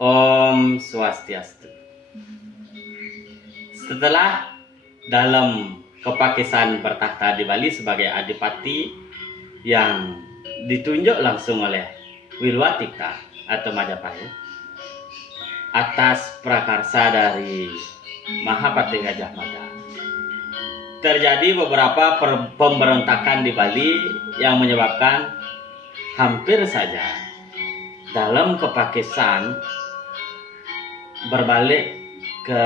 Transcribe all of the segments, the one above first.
Om Swastiastu. Setelah dalam kepakisan bertahta di Bali sebagai adipati yang ditunjuk langsung oleh Wilwatika atau Majapahit atas prakarsa dari Mahapati Gajah Mada, terjadi beberapa pemberontakan di Bali yang menyebabkan hampir saja dalam kepakisan berbalik ke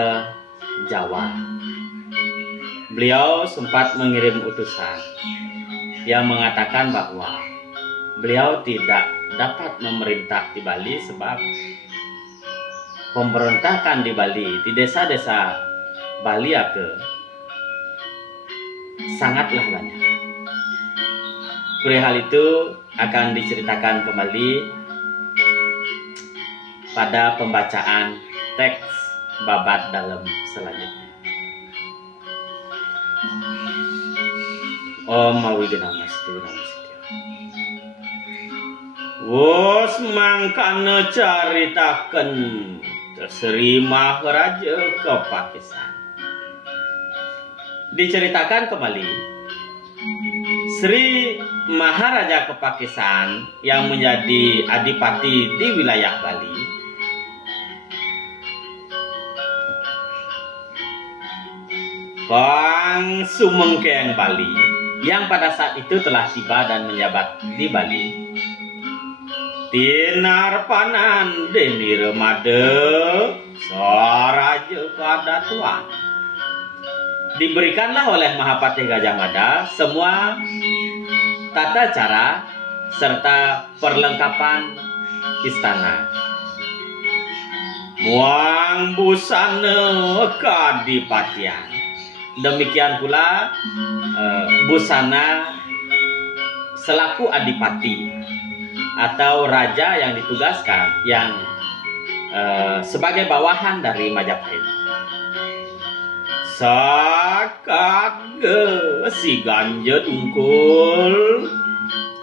Jawa. Beliau sempat mengirim utusan yang mengatakan bahwa beliau tidak dapat memerintah di Bali sebab pemberontakan di Bali, di desa-desa Baliake sangatlah banyak. Perihal itu akan diceritakan kembali pada pembacaan teks babat dalam selanjutnya. Om Mawigenamastu Namasetya. Wos mangkana caritaken Sri Maharaja Kepakisan. Diceritakan kembali Sri Maharaja Kepakisan yang menjadi adipati di wilayah Bali Kang Sumengkeng Bali yang pada saat itu telah tiba dan menjabat di Bali. Tinar panan deni remade Soraja Kadatuan. Diberikanlah oleh Mahapati Gajah Mada semua tata cara serta perlengkapan istana. Muang busana kadipatian. Demikian pula busana selaku adipati atau raja yang ditugaskan yang sebagai bawahan dari Majapahit. Sakage si ganja dungkul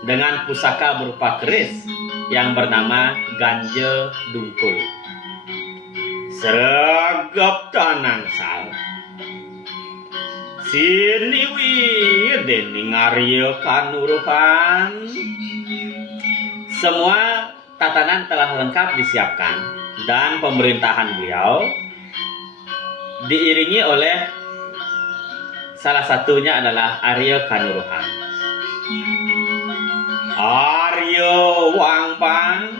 dengan pusaka berupa keris yang bernama ganja dungkul. Seragap tanang sal siniwi dening Arya Kanuruhan. Semua tatanan telah lengkap disiapkan dan pemerintahan beliau diiringi oleh salah satunya adalah Arya Kanuruhan. Arya Wangbang,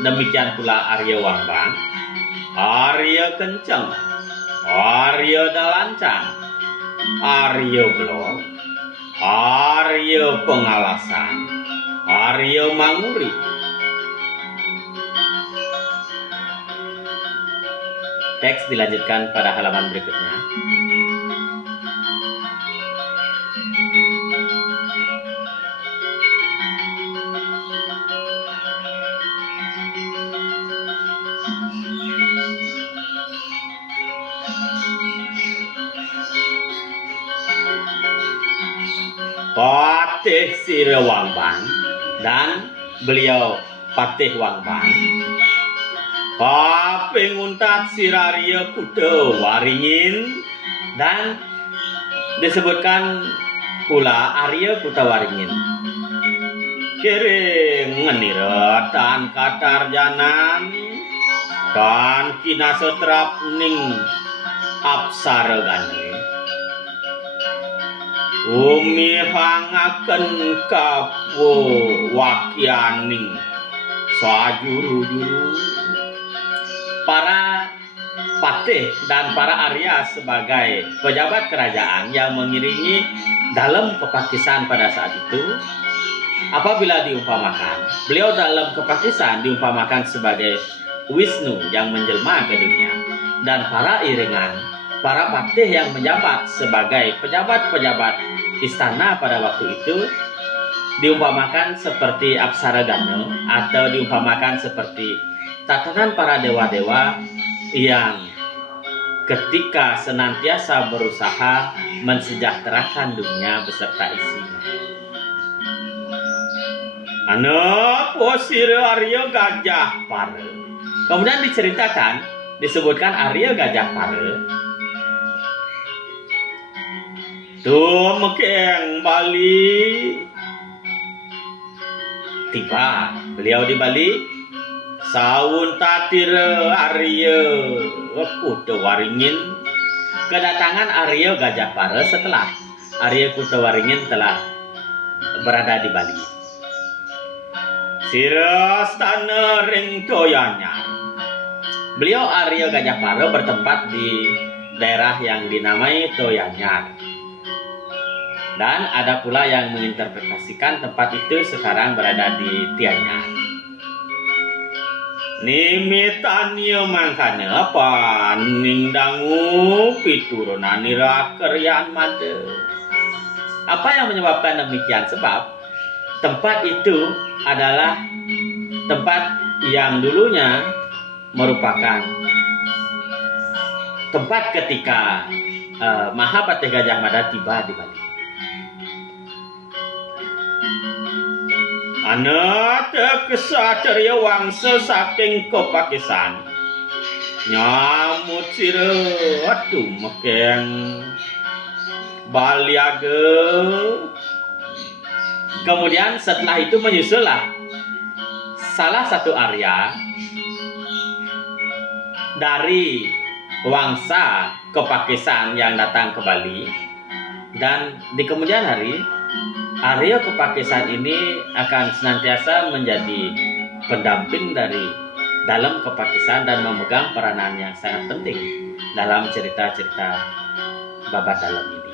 demikian pula Arya Wangbang, Arya Kenceng, Arya Dalancang, Arya Blok, Arya Pengalasan, Arya Manguri. Teks dilanjutkan pada halaman berikutnya. Patih Sira Wangbang dan beliau Patih Wangbang Papenguntat Siraria Kuda Waringin dan disebutkan pula Arya Kuda Waringin. Kering ngeniratan katarjanan dan kinasetrap ning apsara gane. Umi hangaken kapo wakyaning sajuru-juru. Para patih dan para Arya sebagai pejabat kerajaan yang mengiringi dalam kepakisan pada saat itu, apabila diumpamakan, beliau dalam kepakisan diumpamakan sebagai Wisnu yang menjelma ke dunia, dan para iringan, para patih yang menjabat sebagai pejabat-pejabat istana pada waktu itu diumpamakan seperti apsaragana atau diumpamakan seperti tatanan para dewa-dewa yang ketika senantiasa berusaha mensejahterakan dunia beserta isinya. Anak posir Arya Gajah Pare Kemudian diceritakan, disebutkan Arya Gajah Pare tuh mekeng Bali. Tiba beliau di Bali, sawun tatire Arya Kutewaringin. Kedatangan Arya Gajah Pare setelah Arya Kutewaringin telah berada di Bali. Sira stana ring Toyanyar. Beliau Arya Gajah Pare bertempat di daerah yang dinamai Toyanyar. Dan ada pula yang menginterpretasikan tempat itu sekarang berada di Tianyar. Nimitannya mangkana apa ningdangu piturunan nira keryan made. Apa yang menyebabkan demikian? Sebab tempat itu adalah tempat yang dulunya merupakan tempat ketika Mahapatih Gajah Mada tiba di Bali. Anak kesatria wangsa saking Kepakisan nyamut sira atuh mekeng Baliaga. Kemudian setelah itu menyusullah salah satu Arya dari wangsa Kepakisan yang datang ke Bali, dan di kemudian hari Arya Kepakisan ini akan senantiasa menjadi pendamping dari dalam Kepakisan dan memegang peranan yang sangat penting dalam cerita-cerita babat dalam ini.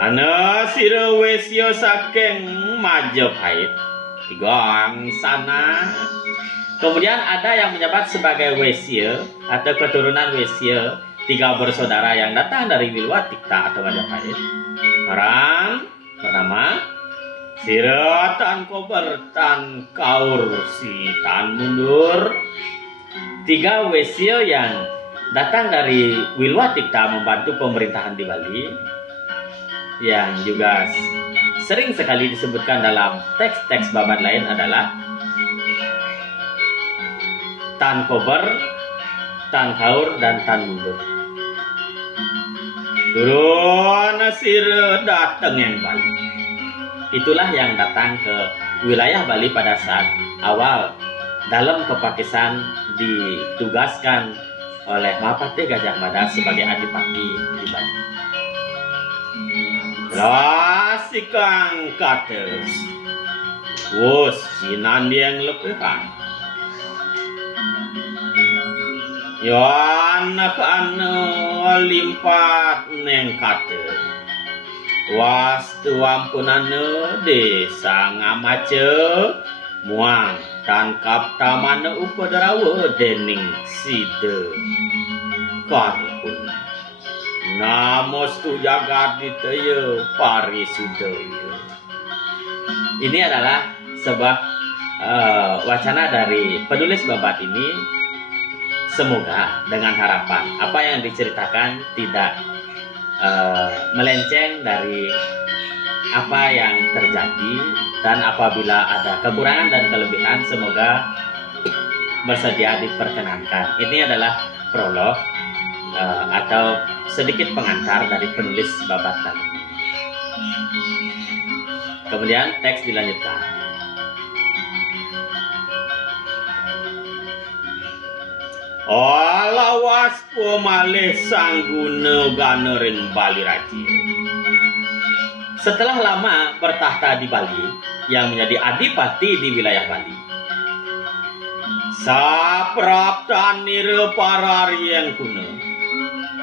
Ana sira wesya saking Majapahit tigang sana. Kemudian ada yang menjabat sebagai wesya atau keturunan wesya, 3 bersaudara yang datang dari Wilwatikta atau Majapahit. Orang bernama Sira Tan Kober Tan Kaur Si Tan Mundur. 3 wesya yang datang dari Wilwatikta membantu pemerintahan di Bali, yang juga sering sekali disebutkan dalam teks-teks babat lain adalah Tan Kober, Tan Kaur, dan Tan Mundur. Turun sira dateng yang Bali. Itulah yang datang ke wilayah Bali pada saat awal dalam Kepakisan ditugaskan oleh Mahapatih Gajah Mada sebagai adipati di Bali. Lasikang kata wos sinan yang lepehan Yon kana limpat neng kate wastu ampunane desa ngamace muang tangkap tamane upadarawa dening sida karpun namostu jagaditaya parisudaya. Ini adalah sebuah wacana dari penulis babat ini. Semoga dengan harapan apa yang diceritakan tidak melenceng dari apa yang terjadi, dan apabila ada kekurangan dan kelebihan semoga bersedia diperkenankan. Ini adalah prolog atau sedikit pengantar dari penulis babat tadi. Kemudian teks dilanjutkan. Lawas pemalih sangguna ganering Bali Raja. Setelah lama bertahta di Bali, yang menjadi adipati di wilayah Bali, sapraptan nira para yang kuna.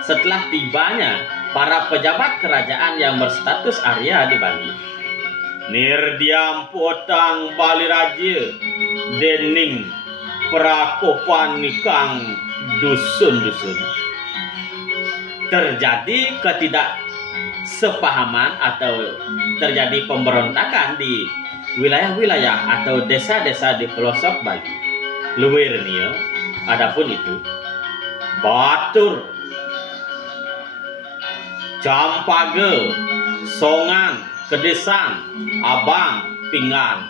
Setelah tibanya para pejabat kerajaan yang berstatus Arya di Bali, nirdiam potang Bali Raja dening prakopan nikang dusun-dusun. Terjadi ketidaksepahaman atau terjadi pemberontakan di wilayah-wilayah atau desa-desa di pelosok Bali. Luwirnya, adapun itu, Batur, Campaga, Songan, Kedesan, Abang, Pinggan.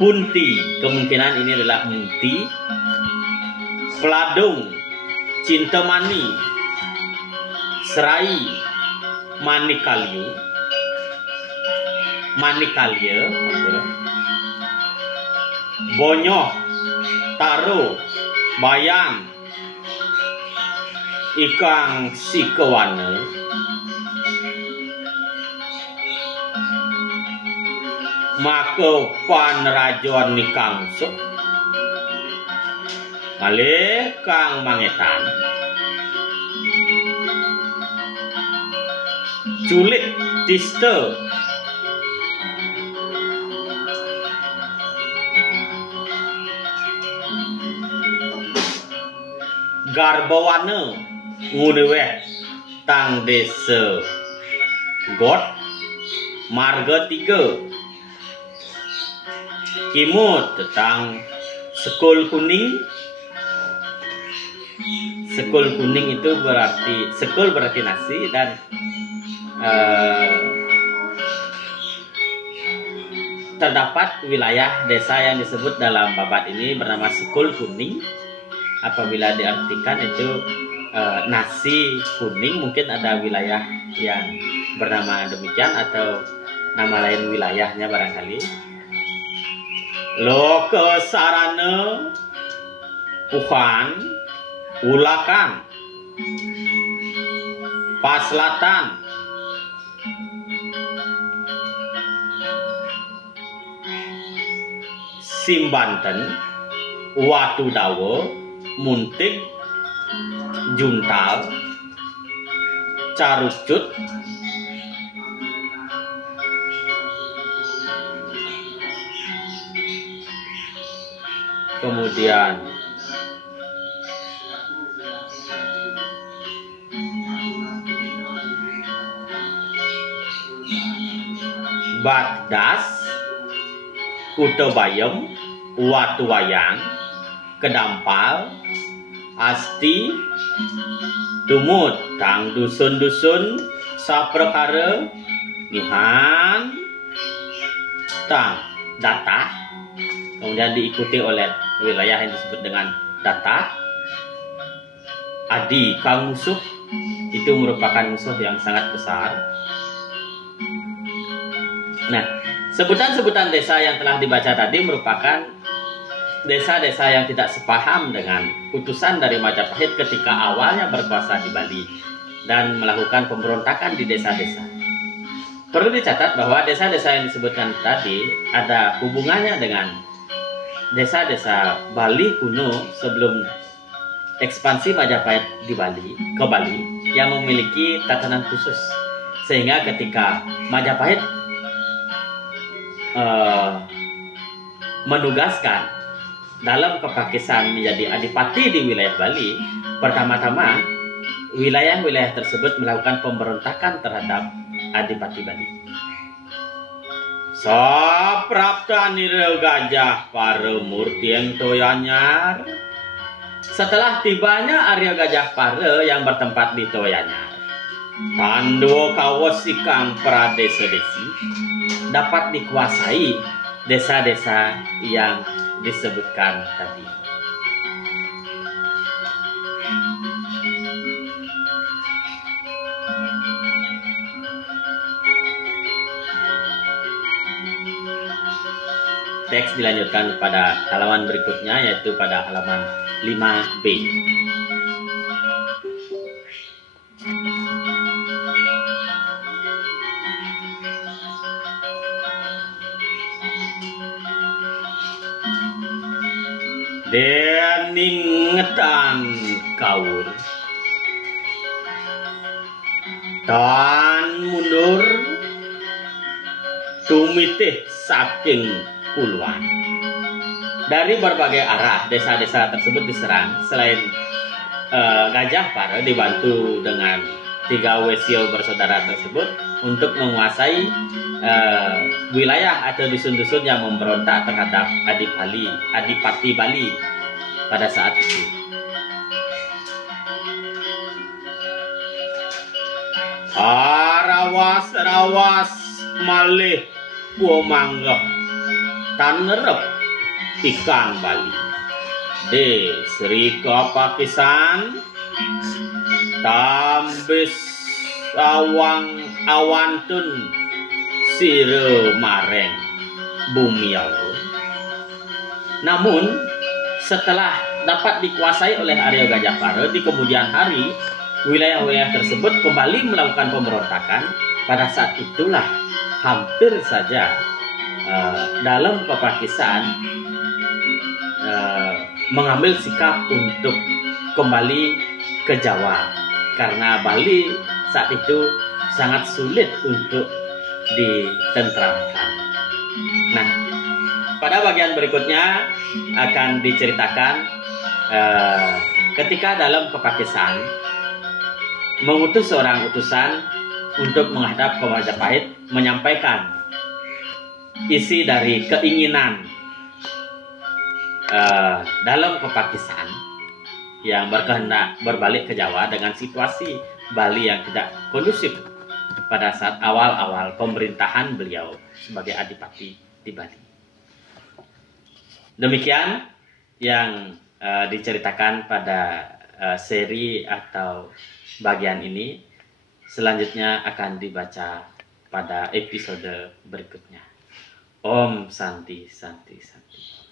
Punti, kemungkinan ini adalah Munti. Peladung, Cintamani, Serai, Manikalya, Bonyoh, Taro, Bayang, Ikang Sikawana, Maka Panrajon Nikangso, malih Kang Mangetan, Culik Tista, Garbawana Ngudeweh Tang Desa God, Marga 3, Kimut tentang Sekul Kuning. Sekul Kuning itu berarti, sekul berarti nasi, dan terdapat wilayah desa yang disebut dalam babat ini bernama Sekul Kuning. Apabila diartikan itu nasi kuning, mungkin ada wilayah yang bernama demikian atau nama lain wilayahnya barangkali. Loka Sarana Puhan Ulakan Paslatan Simbanten Watu Dawa Muntik Juntal Carucut kemudian Bagdas, Kutobayam, Watuwayang, Kedampal, Asti, Tumut, Tang dusun-dusun, Saprekara, Nihan, Tang Data, kemudian diikuti oleh wilayah yang disebut dengan Data. Adi Kang Musuh, itu merupakan musuh yang sangat besar. Nah, sebutan-sebutan desa yang telah dibaca tadi merupakan desa-desa yang tidak sepaham dengan utusan dari Majapahit ketika awalnya berkuasa di Bali dan melakukan pemberontakan di desa-desa. Perlu dicatat bahwa desa-desa yang disebutkan tadi ada hubungannya dengan desa-desa Bali kuno sebelum ekspansi Majapahit di Bali ke Bali yang memiliki tatanan khusus, sehingga ketika Majapahit menugaskan dalam kepakisan menjadi adipati di wilayah Bali, pertama-tama wilayah-wilayah tersebut melakukan pemberontakan terhadap adipati Bali. Saprapta nira Gajah Para Murtieng Toyanyar. Setelah tibanya Arya Gajah Para yang bertempat di Toyanyar, Pandowo Kawasikang Pradesa-desi dapat dikuasai desa-desa yang disebutkan tadi. Teks dilanjutkan pada halaman berikutnya, yaitu pada halaman 5B. Deningetan kaur tan mundur tumitih saking kuluan. Dari berbagai arah desa-desa tersebut diserang. Selain Gajah Para dibantu dengan 3 wesio bersaudara tersebut untuk menguasai wilayah atau dusun-dusun yang memberontak terhadap Adipati Bali pada saat itu. Rawas malih kuo manggep tan ngerep ikan Bali. D. Sri Kapakisan tambis awantun sire mareng bumiau. Namun setelah dapat dikuasai oleh Arya Gajapara di kemudian hari, wilayah-wilayah tersebut kembali melakukan pemberontakan. Pada saat itulah hampir saja dalam Pakisan mengambil sikap untuk kembali ke Jawa karena Bali saat itu sangat sulit untuk ditentramkan. Nah, pada bagian berikutnya akan diceritakan ketika dalam Pakisan mengutus seorang utusan untuk menghadap ke Majapahit menyampaikan isi dari keinginan dalam Pakisan yang berkehendak berbalik ke Jawa dengan situasi Bali yang tidak kondusif pada saat awal-awal pemerintahan beliau sebagai adipati di Bali. Demikian yang diceritakan pada seri atau bagian ini. Selanjutnya akan dibaca pada episode berikutnya. Om Santi Santi Santi.